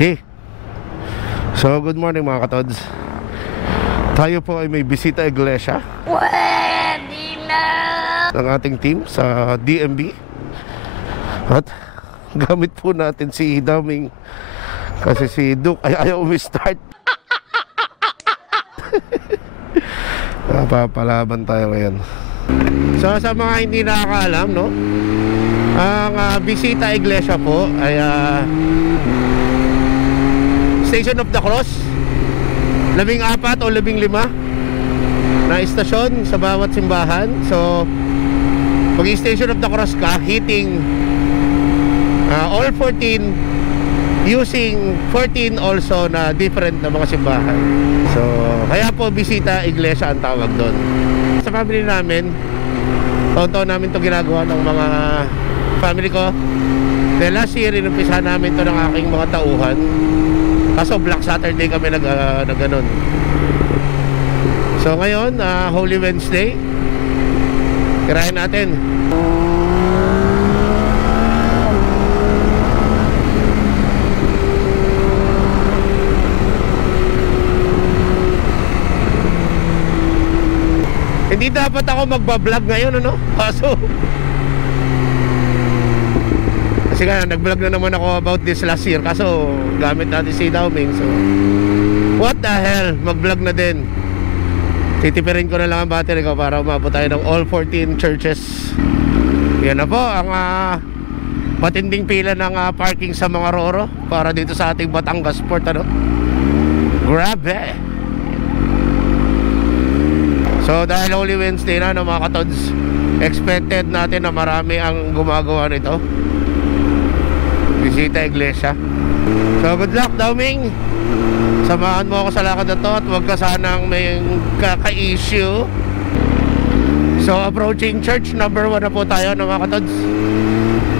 Okay. So, good morning mga katods. Tayo po ay may bisita iglesia. Pwede na! Ng ating team sa DMB. At gamit po natin si Daming. Kasi si Duke ay ayaw umi-start. Papalaban tayo ngayon. So, sa mga hindi nakakaalam, no? Ang bisita iglesia po ay Station of the Cross, 14 o 15 na istasyon sa bawat simbahan. So pag Station of the Cross ka, hitting all 14, using 14 also na different na mga simbahan. So kaya po bisita iglesia ang tawag doon. Sa family namin, taon-taon namin to ginagawa ng mga family ko. Dahil last year inumpisa namin to ng aking mga tauhan. Kaso Black Saturday kami nag-ganon. So ngayon, Holy Wednesday, tirahin natin. Hindi dapat ako magbablog ngayon, ano? Kaso kasi nga, nag-vlog na naman ako about this last year. Kaso, gamit natin si Daoming. So, what the hell? Mag-vlog na din. Titipirin ko na lang ang battery ko para umabot tayo ng all 14 churches. Yan na po, ang matinding pila ng parking sa mga Roro para dito sa ating Batangas Port, ano? Grabe! So, dahil Holy Wednesday na, no, mga katods, expected natin na marami ang gumagawa nito. Bisita iglesia. So good luck, Daoming. Samahan mo ako sa lakad na to at huwag ka sanang may kaka-issue. So approaching church number 1 na po tayo, no, mga katods.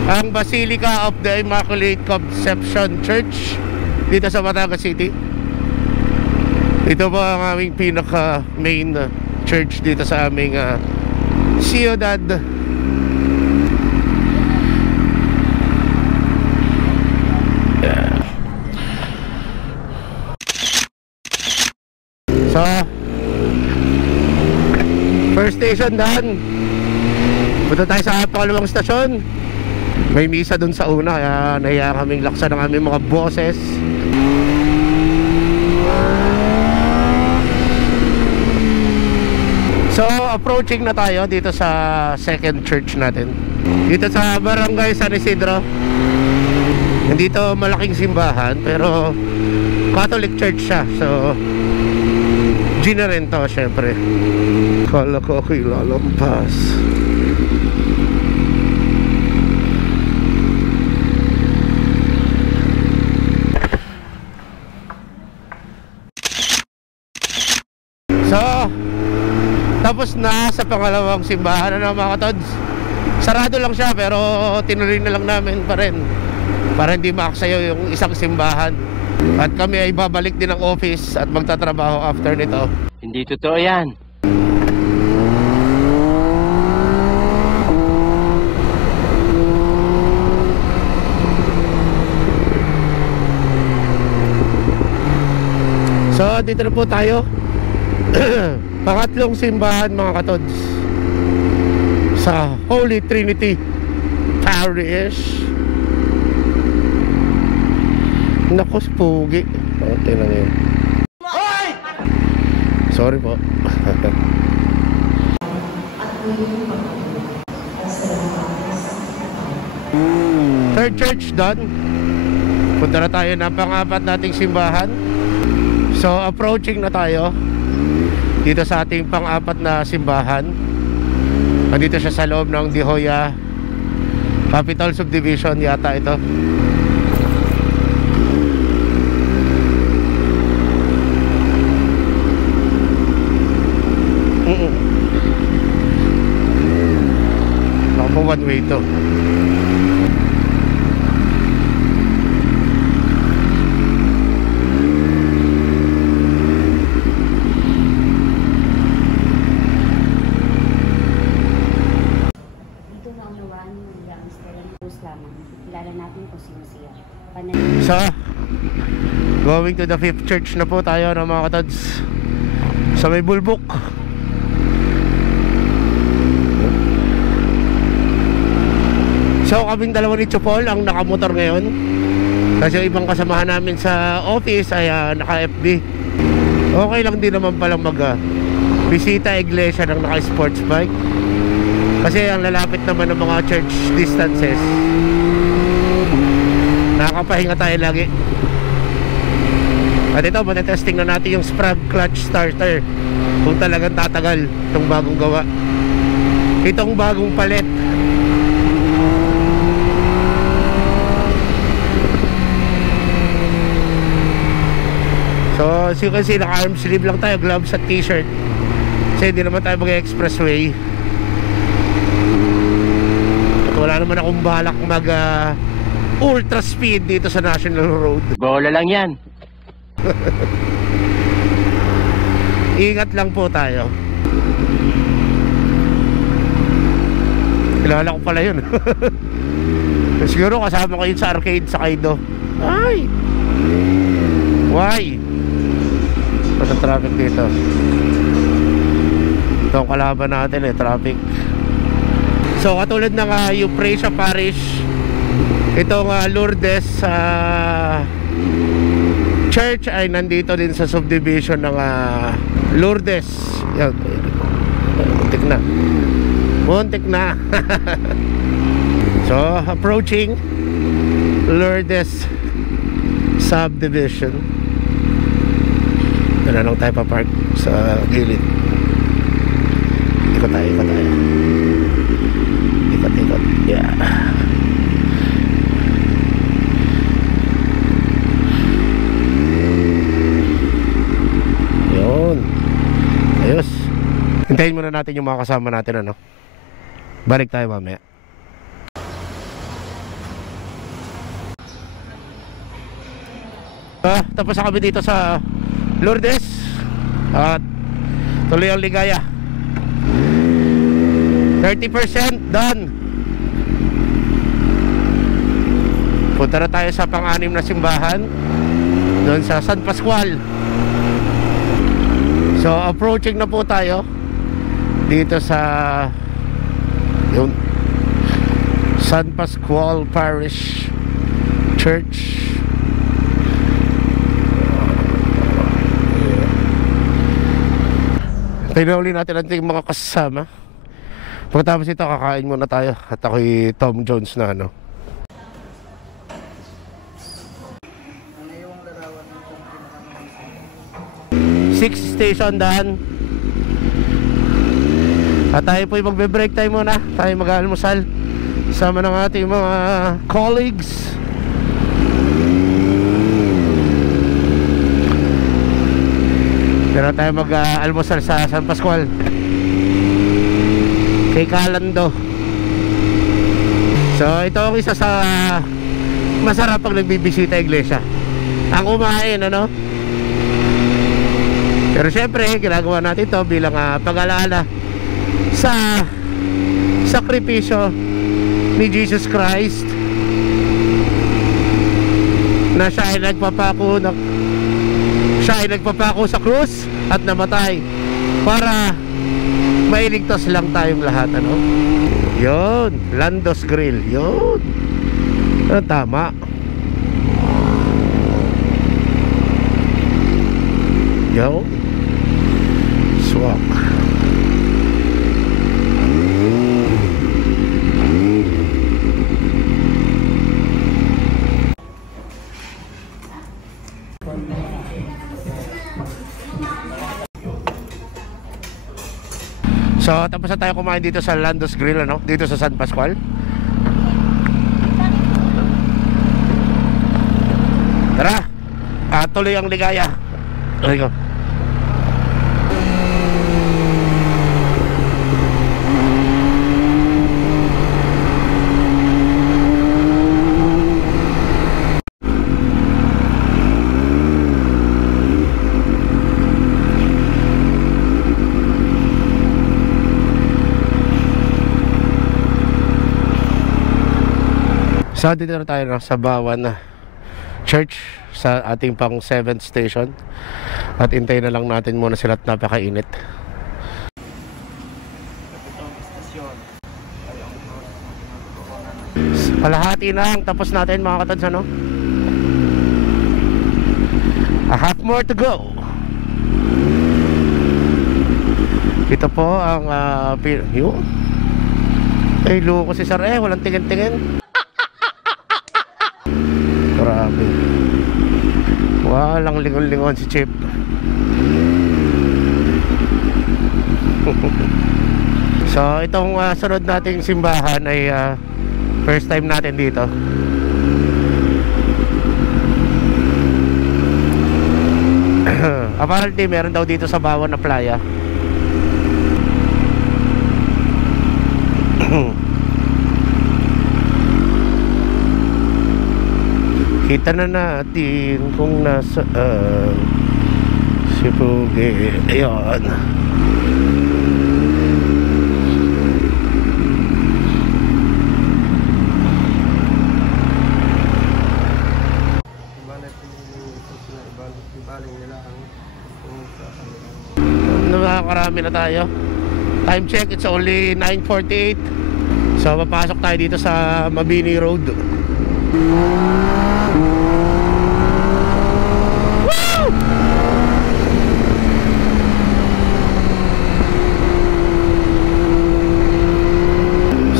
Ang Basilica of the Immaculate Conception Church dito sa Batangas City. Ito po ang aming pinaka main church dito sa aming Ciudad. So, first station done. Punta tayo sa pangalawang stasyon. May misa dun sa una, kaya nahiya kaming laksan ng aming mga boses. So, approaching na tayo dito sa second church natin. Dito sa Barangay San Isidro. Nandito malaking simbahan, pero Catholic church siya. So G na rin to, syempre. Kala ko ako'y lalampas. So, tapos na sa pangalawang simbahan na, mga katods. Sarado lang siya pero tinuloy na lang namin pa rin para hindi maaksayo yung isang simbahan. At kami ay babalik din ng office at magtatrabaho after nito. Hindi totoo yan. So dito na po tayo. Pangatlong simbahan, mga katods, sa Holy Trinity Parish. Nakos, pugi. Okay lang yun. Sorry po. Third church done. Punta na tayo ng pang-apat nating simbahan. So approaching na tayo dito sa ating pang-apat na simbahan. Nandito siya sa loob ng De Hoya Capital Subdivision yata ito. Ako one way to. Dito na unawain yung misteryo ng Diyos lamang. Kilala natin kung sino siya. So, going to the 5th church na po tayo ng mga katods sa may Bulbok. So kaming dalawa ni Chopol ang nakamotor ngayon, kasi yung ibang kasamahan namin sa office ay naka-FB. Okay lang din naman palang bisita iglesia ng naka-sports bike, kasi ang lalapit naman ng mga church distances, nakakapahinga tayo lagi. At ito, matitesting na natin yung Sprag clutch starter, kung talagang tatagal itong bagong gawa, itong bagong palit. So as you can see, naka arm sleeve lang tayo, gloves at t-shirt, kasi hindi naman tayo mag-expressway. At wala naman akong balak mag ultra speed dito sa National Road. Bola lang yan. Ingat lang po tayo. Kilala ko pala yun. Siguro kasama ko yun sa arcade sa Kaido. Ay! Why? Sa traffic dito. Ito ang kalaban natin traffic. So katulad ng Euphrasia Parish, itong Lourdes Church ay nandito din sa subdivision ng Lourdes. Yan. Muntik na. So approaching Lourdes subdivision. Doon na lang tayo pa-park sa gilid. Ikot tayo. Ikot. Yeah. Yun. Ayos. Hintayin muna natin yung mga kasama natin, ano. Balik tayo mamaya. Tapos na kami dito sa Lourdes at tuloy ang ligaya. 30% done. Punta na tayo sa pang-anim na simbahan doon sa San Pascual. So approaching na po tayo dito sa yun, San Pascual Parish Church. Tinuli natin ang ating mga kasama. Pagkatapos ito, kakain muna tayo. At ako'y Tom Jones na ano. Sixth station daan. At tayo po'y magbe-break time muna. Tayo mag-almusal sama ng ating mga colleagues. Pero tayo mag-almusal sa San Pascual kay Calando. So ito ang isa sa masarap pag nagbibisita iglesia, ang umain, ano. Pero syempre ginagawa natin ito bilang pag-alala sa sakripisyo ni Jesus Christ, na siya ay nagpapako sa krus at namatay para mailigtas lang tayong lahat, ano. Yun, Landos Grill. Yun, tama. Yo, swak. So tapos na tayo kumain dito sa Landos Grill, ano, dito sa San Pascual. Tara, tuloy ang ligaya. Let's go. So dito na tayo, no, sa Bawan na. church sa ating pang 7th station. At hintayin na lang natin muna sila at napakainit. Kalahati lang, tapos natin mga katods, ano? A half more to go. Ito po ang yun. Ay, luko si Sir walang tingin-tingin. Grabe. Walang lingon-lingon si Chip. So itong sunod nating simbahan ay first time natin dito. Apparently meron daw dito sa Bawan na playa. Kita na natin kung nasaan si Pugi. Ayun. Nakakarami na tayo. Time check, it's only 9:48. So papasok tayo dito sa Mabini Road. Woo!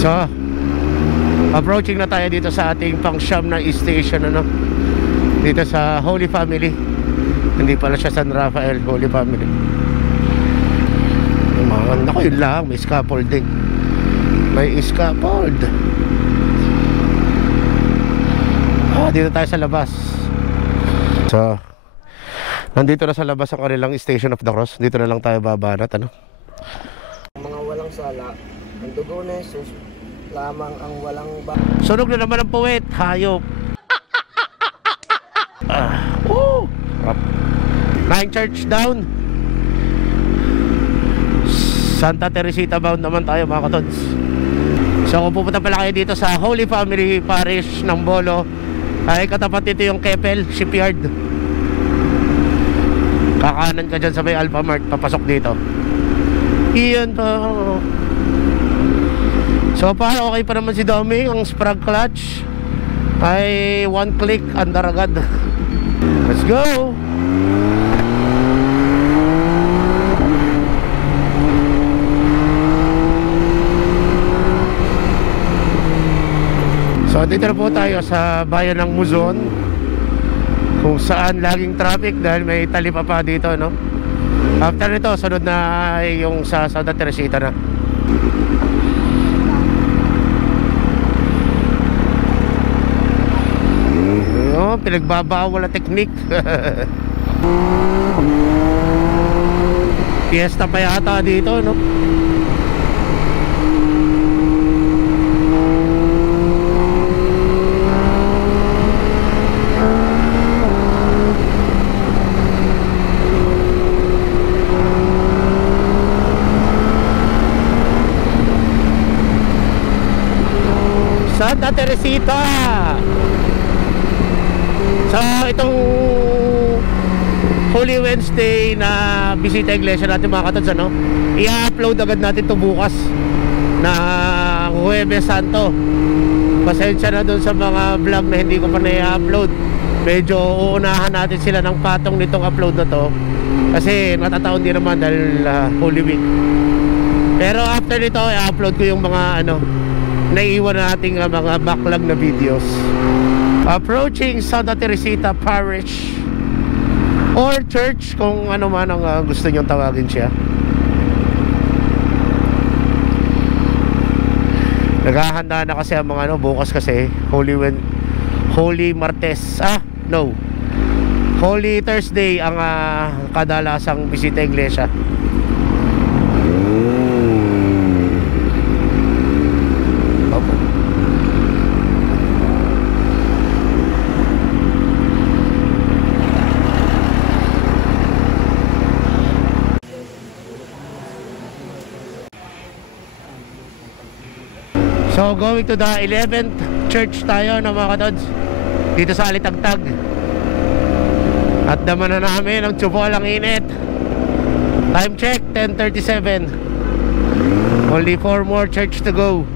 So approaching na tayo dito sa ating pang-siyam na station, ano? Dito sa Holy Family. Hindi pala siya San Rafael, Holy Family. Naku, yun lang, may scaffolding. May scaffold. Dito tayo sa labas. So nandito na sa labas ang kanilang Station of the Cross. Dito na lang tayo babanat, ano? Mga walang sala, ang dugo ni Jesus lamang ang walang sunog na naman ang puwet, hayop. 9 church down. Santa Teresita bound naman tayo mga katods. So kung pupunta pala kayo dito sa Holy Family Parish ng Bolo, ay katapat dito yung Keppel Shipyard. Kakanan ka dyan sa may Alphamart, papasok dito. Iyan pa. So para okay pa naman si Domi. Ang sprag clutch ay 1 click, andar agad. Let's go. So dito na po tayo sa bayan ng Muzon, kung saan laging traffic dahil may talipapa dito, no? After nito, sunod na yung sa Santa Teresita na. Pinagbabawal na technique. Fiesta pa yata dito, no? Santa Teresita. So itong Holy Wednesday na bisita iglesia natin mga katods, ano, i-upload agad natin to bukas na Huwebes Santo. Pasensya na dun sa mga vlog na hindi ko pa na-upload. Medyo uunahan natin sila ng patong nitong upload na to kasi natataon din naman dahil Holy Week. Pero after nito i-upload ko yung mga naiiwan nating mga backlog na videos. Approaching Santa Teresita Parish or Church, kung ano man ang gusto nyong tawagin siya. Naghahanda na kasi ang mga bukas kasi Holy Martes, Holy Thursday ang kadalasang bisita iglesia. So going to the 11th church tayo na mga katods. dito sa Alitagtag. At daman na namin ang tsupol, ang init. Time check 10:37. Only 4 more church to go.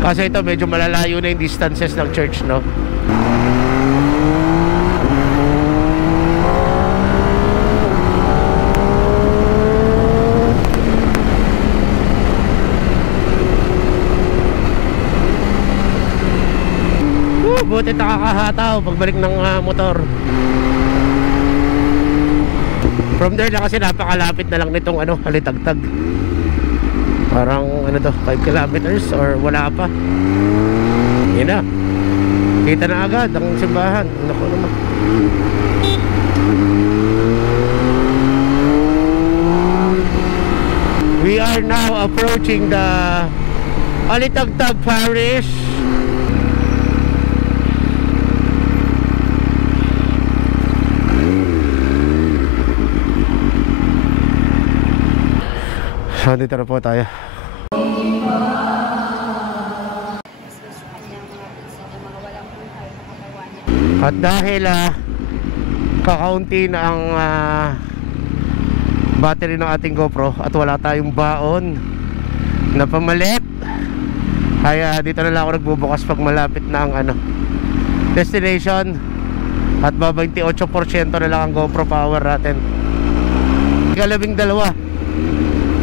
Kasi ito medyo malalayo na yung distances ng church, no? Buti nakakahataw pagbalik ng motor. From there na kasi napakalapit na lang nitong Alitagtag. Parang to, 5 kilometers or wala pa. Yun na. Kita na agad ang simbahan. Naku naman. We are now approaching the Alitagtag Parish. So, dito na po tayo. At dahil kakaunti na ang battery ng ating GoPro at wala tayong baon na pamalit, kaya dito na lang ako nagbubukas pag malapit na ang destination. At 28% na lang ang GoPro power natin. 12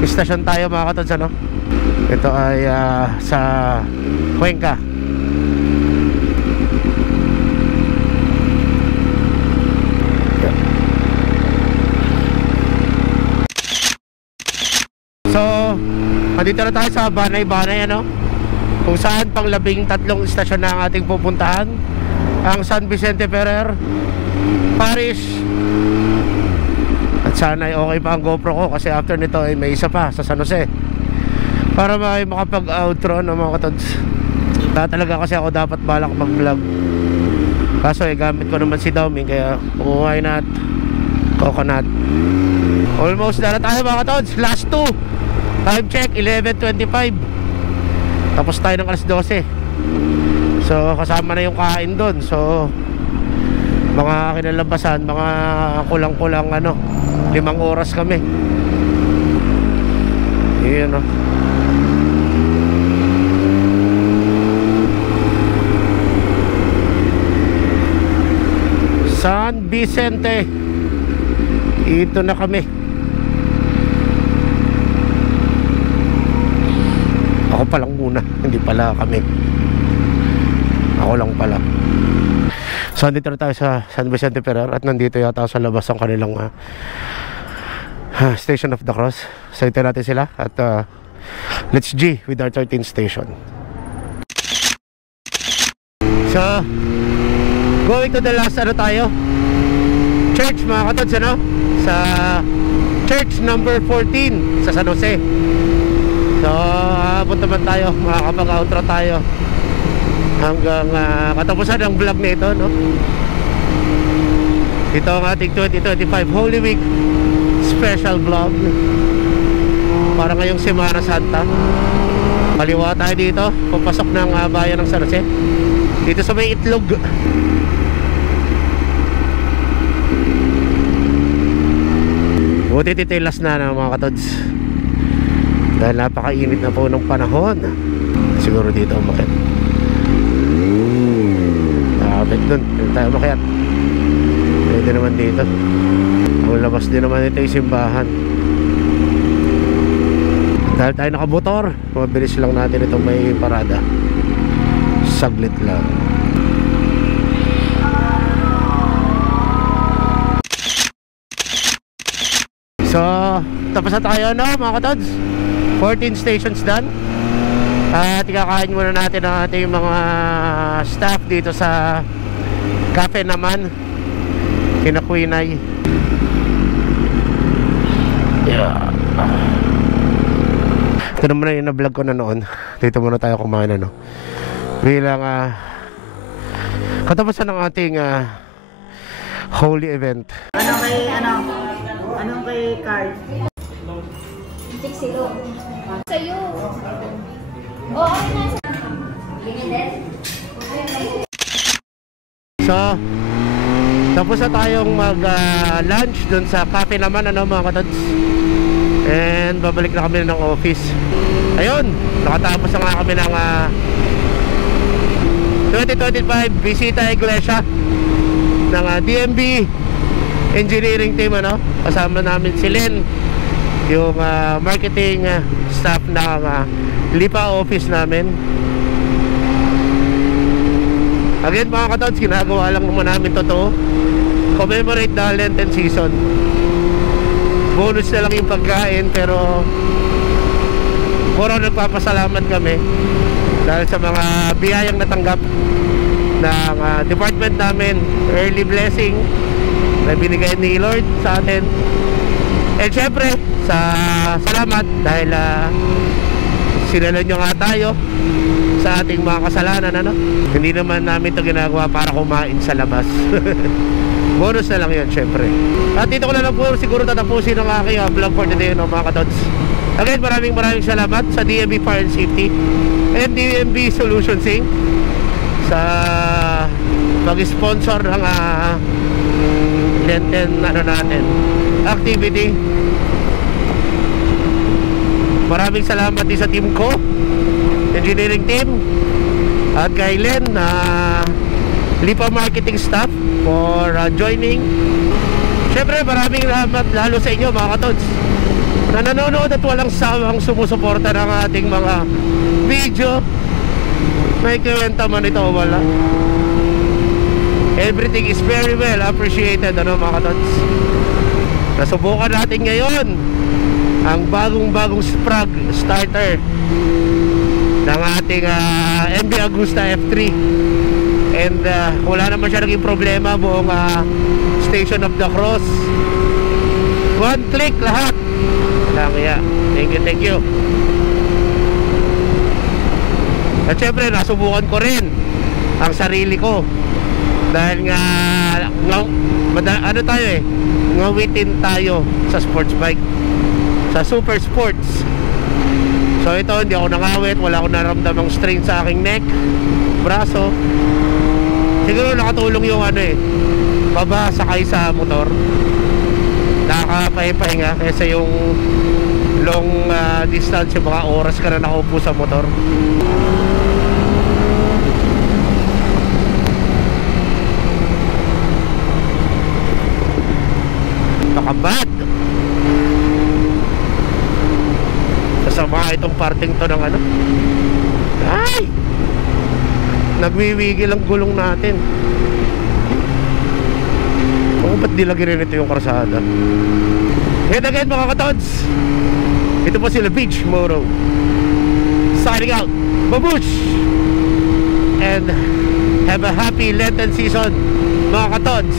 istasyon tayo mga katods, ito ay sa Cuenca. So, dito na tayo sa Banay-Banay, kung saan pang 13 istasyon na ang ating pupuntahan. Ang San Vicente Ferrer Parish. At sana ay okay pa ang GoPro ko, kasi after nito ay may isa pa sa San Jose para makapag-outro ng mga katods. Talaga kasi ako dapat balak mag-vlog, kaso gamit ko naman si Daoming, kaya umuhay na at coconut. Almost na tayo mga katods. Last 2. Time check 11:25. Tapos tayo ng alas 12. So kasama na yung kain doon. So mga kinalabasan, mga kulang-kulang 5 oras kami. Yun San Vicente. Ito na kami. Ako pa lang muna, hindi pala kami. Ako lang pala. So dito na tayo sa San Vicente Ferrer. At nandito yata sa labas ang kanilang Station of the Cross. So ito natin sila. At let's G with our 13th station. So going to the last tayo, church mga katods, sa church number 14 sa San Jose. So abot naman tayo, makakapag-outro tayo hanggang katapusan ng vlog nito, Ito ang ating 2025 Holy Week special vlog para ngayong Semana Santa. Kaliwa tayo dito, papasok ng bayan ng San Jose, dito sa may Itlog. Buti titilas na mga katods, dahil napakainit na po ng panahon. Siguro dito umakit. Nakapit dun, dito tayo umakyat. Pwede naman dito. Ang labas din naman ito yung simbahan. Dahil tayo nakamotor, mabilis lang natin itong may parada. Saglit lang. So, tapos na tayo mga katods. 14 stations done. At ikakain muna natin ang ating mga staff dito sa cafe naman, kina Quinay. Yeah. Ito naman na yung na-vlog ko na noon. Dito muna tayo kumain bilang katapusan ng ating holy event. Anong kay Carl? Sa'yo. Oo, So So tapos na tayong mag lunch dun sa cafe naman, ano mga katods. And babalik na kami ng office. Ayun, nakatapos na nga kami ng 2025 Bisita Iglesia ng DMB engineering team, ano. Kasama namin si Len, yung marketing staff ng Lipa office namin. Again mga katods, ginagawa lang naman namin totoo, commemorate the Lenten season. Bonus na lang yung pagkain, pero puro nagpapasalamat kami dahil sa mga biyayang natanggap ng department namin, early blessing na binigay ni Lord sa atin. And syempre sa salamat dahil sinala nyo nga tayo sa ating mga kasalanan, ano. Hindi naman namin ito ginagawa para kumain sa labas. Bonus na lang yun syempre. At dito ko na lang po siguro tatapusin ang aking vlog for today, no, mga katods. Again, maraming salamat sa DMB Fire and Safety and DMB Solutions Inc. sa pag-sponsor ng Lenten natin activity. Maraming salamat din sa team ko, engineering team, at kay Len na Lipa marketing staff for joining. Syempre maraming salamat lalo sa inyo mga katods na nanonood at walang sawang sumusuporta ng ating mga video. May kwenta man ito o wala, everything is very well appreciated, ano mga katods. Nasubukan natin ngayon ang bagong Sprag starter ng ating MV Agusta F3. And wala naman siya naging problema buong Station of the Cross. One click lahat lang, yeah. Thank you. At syempre nasubukan ko rin ang sarili ko dahil nga ano tayo ngawitin tayo sa sports bike, sa super sports. So ito, hindi ako nangawit, wala akong naramdamang strain sa aking neck, braso. Siguro nakatulong yung baba sakay sa motor, nakakapahinga kaysa yung long distance, yung mga oras ka na nakaupo sa motor. Nakabad sasama itong parting to ng ay, nagwiwigil ang gulong natin. Ba't dilagay rin ito yung karsada? And again mga katods, ito po sila Beach Moto signing out. Babush! And have a happy Lenten season mga katods.